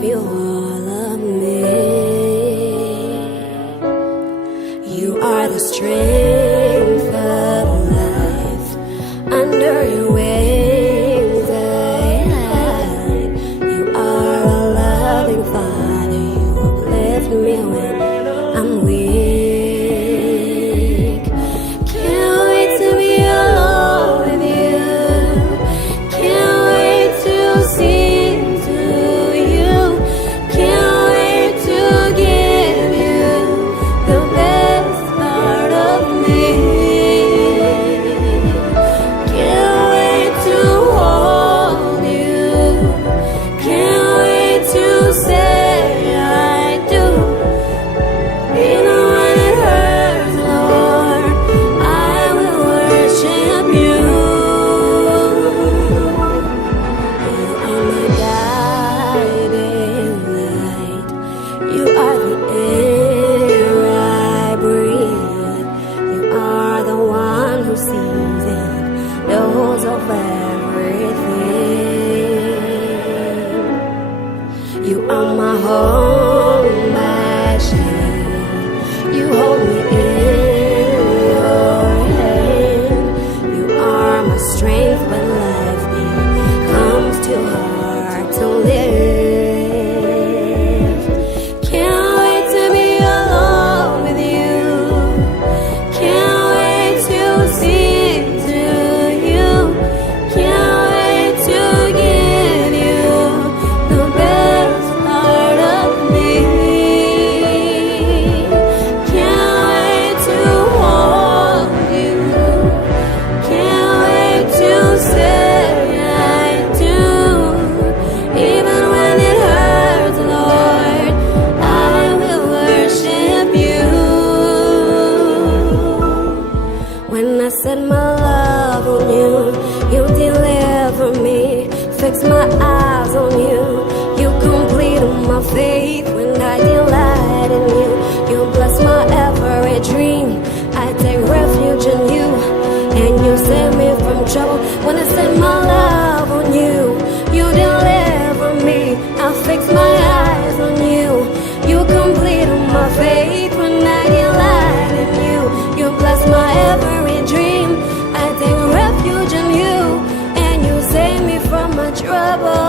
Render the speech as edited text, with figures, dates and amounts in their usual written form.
give you all of me. You are the strength of life. Under your wings I hide. You are a loving Father. You uplift me when I'm weak. Can't wait to be alone with you. Can't wait to sing to you. Can't wait to give you the best part of me. Can't wait to hold you. Can't wait to say I do. Even when it hurts, Lord, I will worship you. You are my guiding light. You are the air I breathe. You are the one who sees and knows of everything. You are my home, my shield. You hold me in your hand. You are my strength when life becomes too hard to live. Can't wait to be alone with you. Can't wait to sing to you. Can't wait to give you the best part of me. Can't wait to hold you. Can't wait to say I do. Even when it hurts, Lord, I will worship you. When I set my love on you, you deliver me. Fix my eyes on you. You complete my faith when I delight in you. You bless my every dream. I take refuge in you, and you save me from trouble. When I set my love on you, you deliver me. I fix my eyes on you. You complete my faith when I delight in you. You bless my every dream. I take refuge in you, and you save me from my trouble.